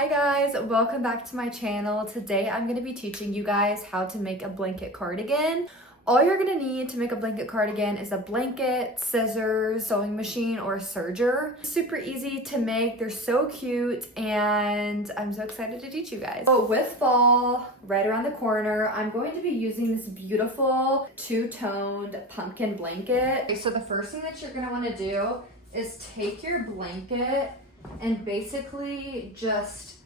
Hi guys, welcome back to my channel. Today I'm going to be teaching you guys how to make a blanket cardigan. All you're going to need to make a blanket cardigan is a blanket, scissors, sewing machine, or a serger. Super easy to make, they're so cute, and I'm so excited to teach you guys. So with fall right around the corner, I'm going to be using this beautiful two-toned pumpkin blanket. Okay, so the first thing that you're going to want to do is take your blanket and basically just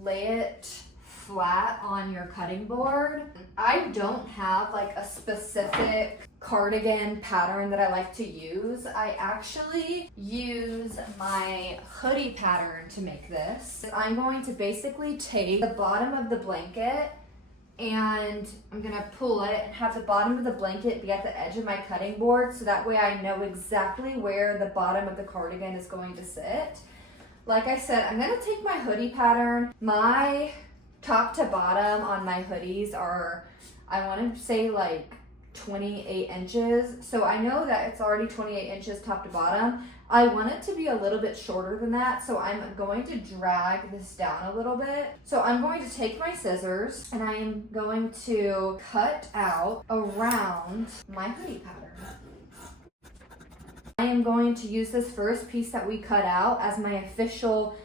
lay it flat on your cutting board. I don't have like a specific cardigan pattern that I like to use. I actually use my hoodie pattern to make this. I'm going to basically take the bottom of the blanket and I'm gonna pull it and have the bottom of the blanket be at the edge of my cutting board, so that way I know exactly where the bottom of the cardigan is going to sit. Like I said, I'm gonna take my hoodie pattern. My top to bottom on my hoodies are, I wanna say like 28 inches. So I know that it's already 28 inches top to bottom. I want it to be a little bit shorter than that, so I'm going to drag this down a little bit. So I'm going to take my scissors and I am going to cut out around my hoodie pattern. I am going to use this first piece that we cut out as my official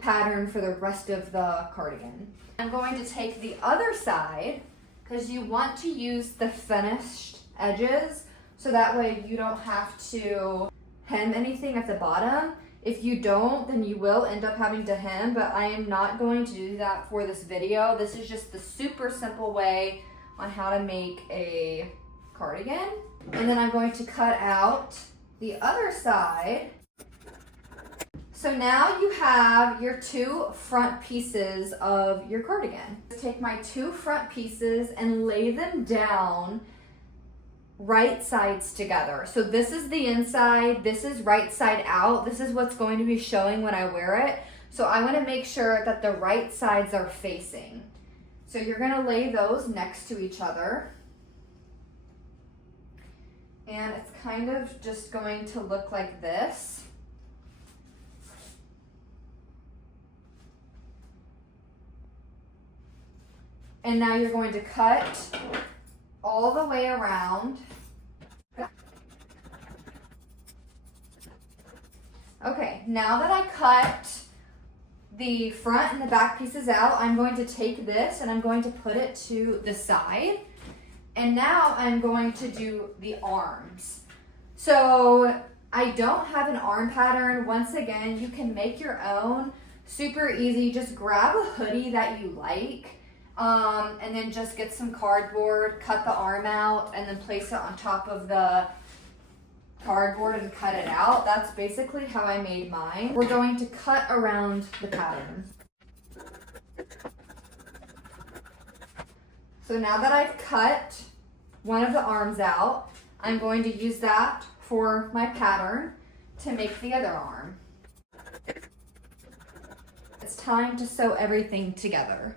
pattern for the rest of the cardigan. I'm going to take the other side, because you want to use the finished edges, so that way you don't have to hem anything at the bottom. If you don't, then you will end up having to hem, but I am not going to do that for this video. This is just the super simple way on how to make a cardigan. And then I'm going to cut out the other side. So now you have your two front pieces of your cardigan. Take my two front pieces and lay them down right sides together. So this is the inside, this is right side out. This is what's going to be showing when I wear it. So I want to make sure that the right sides are facing. So you're going to lay those next to each other. And it's kind of just going to look like this. And now you're going to cut all the way around. Okay, now that I cut the front and the back pieces out, I'm going to take this and I'm going to put it to the side. And now I'm going to do the arms. So I don't have an arm pattern. Once again, you can make your own. Super easy. Just grab a hoodie that you like. And then just get some cardboard, cut the arm out, and then place it on top of the cardboard and cut it out. That's basically how I made mine. We're going to cut around the pattern. So now that I've cut one of the arms out, I'm going to use that for my pattern to make the other arm. It's time to sew everything together.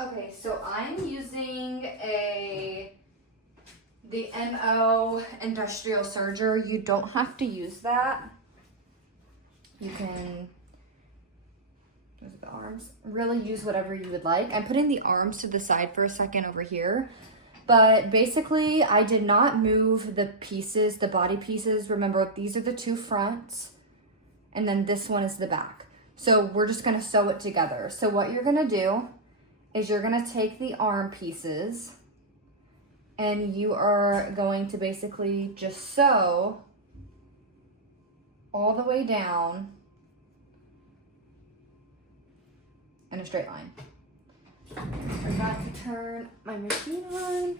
Okay, so I'm using the MO industrial serger. You don't have to use that. You can, those are the arms, really use whatever you would like. I'm putting the arms to the side for a second over here, but basically I did not move the pieces, the body pieces. Remember, these are the two fronts, and then this one is the back. So we're just gonna sew it together. So what you're gonna do is you're gonna take the arm pieces and you are going to basically just sew all the way down in a straight line. I forgot to turn my machine on.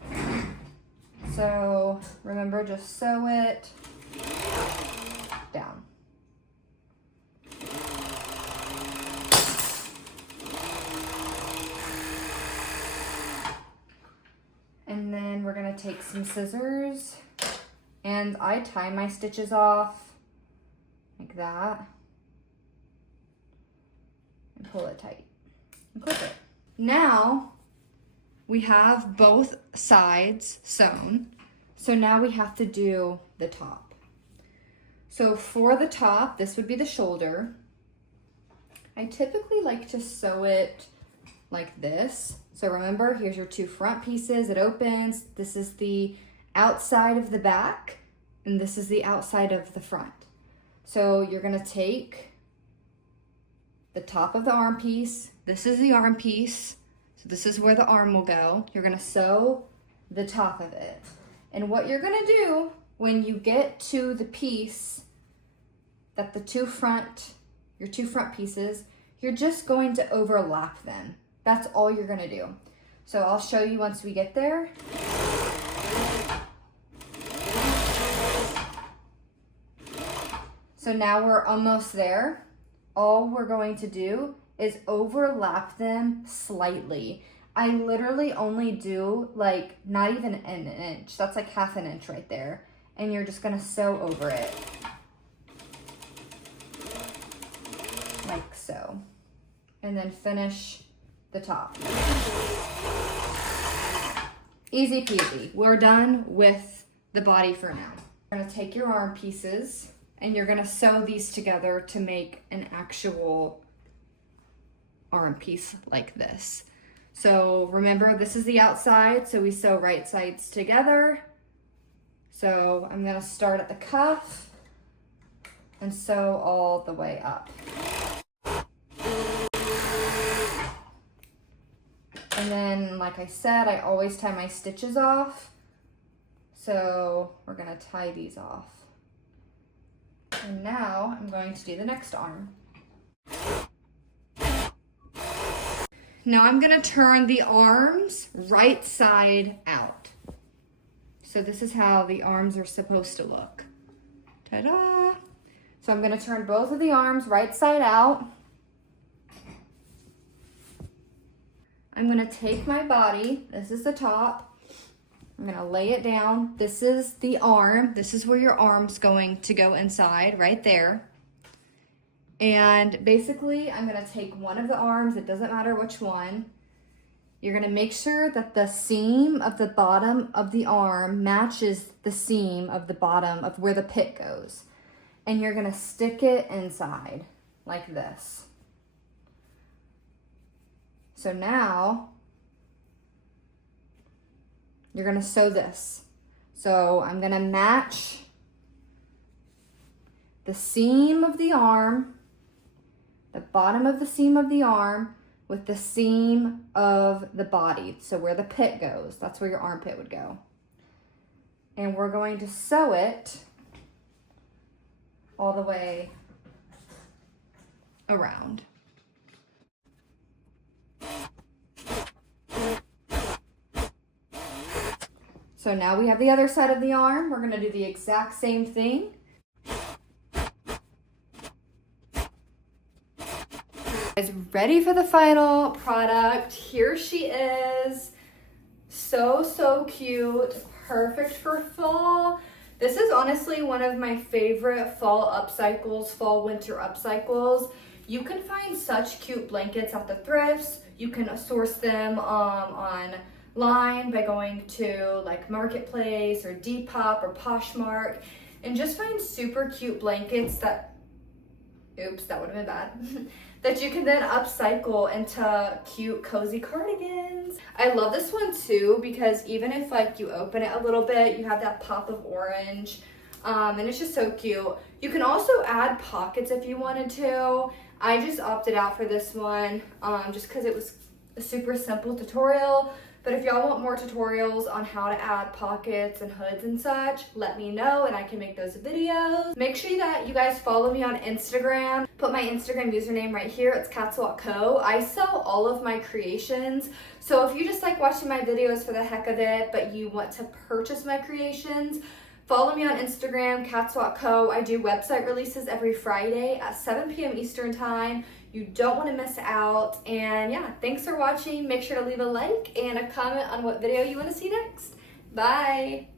So remember, just sew it down. And then we're gonna take some scissors and I tie my stitches off like that and pull it tight and clip it. Now we have both sides sewn. So now we have to do the top. So for the top, this would be the shoulder. I typically like to sew it like this. So remember, here's your two front pieces. It opens. This is the outside of the back, and this is the outside of the front. So you're gonna take the top of the arm piece. This is the arm piece. So this is where the arm will go. You're gonna sew the top of it. And what you're gonna do when you get to the piece that your two front pieces, you're just going to overlap them. That's all you're gonna do. So I'll show you once we get there. So now we're almost there. All we're going to do is overlap them slightly. I literally only do like not even an inch. That's like half an inch right there. And you're just gonna sew over it. Like so. And then finish the top. Easy peasy. We're done with the body for now. You're gonna take your arm pieces and you're gonna sew these together to make an actual arm piece like this. So remember, this is the outside, so we sew right sides together. So I'm gonna start at the cuff and sew all the way up. And then, like I said, I always tie my stitches off. So we're gonna tie these off. And now I'm going to do the next arm. Now I'm gonna turn the arms right side out. So this is how the arms are supposed to look. Ta-da! So I'm gonna turn both of the arms right side out. I'm gonna take my body, this is the top, I'm gonna lay it down. This is the arm, this is where your arm's going to go inside, right there. And basically, I'm gonna take one of the arms, it doesn't matter which one. You're gonna make sure that the seam of the bottom of the arm matches the seam of the bottom of where the pit goes. And you're gonna stick it inside, like this. So now, you're gonna sew this. So I'm gonna match the seam of the arm, the bottom of the seam of the arm, with the seam of the body. So where the pit goes, that's where your armpit would go. And we're going to sew it all the way around. So now we have the other side of the arm. We're gonna do the exact same thing. Guys, ready for the final product. Here she is. So cute. Perfect for fall. This is honestly one of my favorite fall upcycles, fall winter upcycles. You can find such cute blankets at the thrifts. You can source them online by going to like Marketplace or Depop or Poshmark and just find super cute blankets that, oops, that would have been bad, that you can then upcycle into cute cozy cardigans. I love this one too because even if like you open it a little bit, you have that pop of orange and it's just so cute. You can also add pockets if you wanted to. I just opted out for this one just because it was a super simple tutorial. But if y'all want more tutorials on how to add pockets and hoods and such, let me know and I can make those videos. Make sure that you guys follow me on Instagram. Put my Instagram username right here. It's catswalkco. I sell all of my creations. So if you just like watching my videos for the heck of it, but you want to purchase my creations, follow me on Instagram, catswalkco. I do website releases every Friday at 7 p.m. Eastern time. You don't want to miss out. And yeah, thanks for watching. Make sure to leave a like and a comment on what video you want to see next. Bye.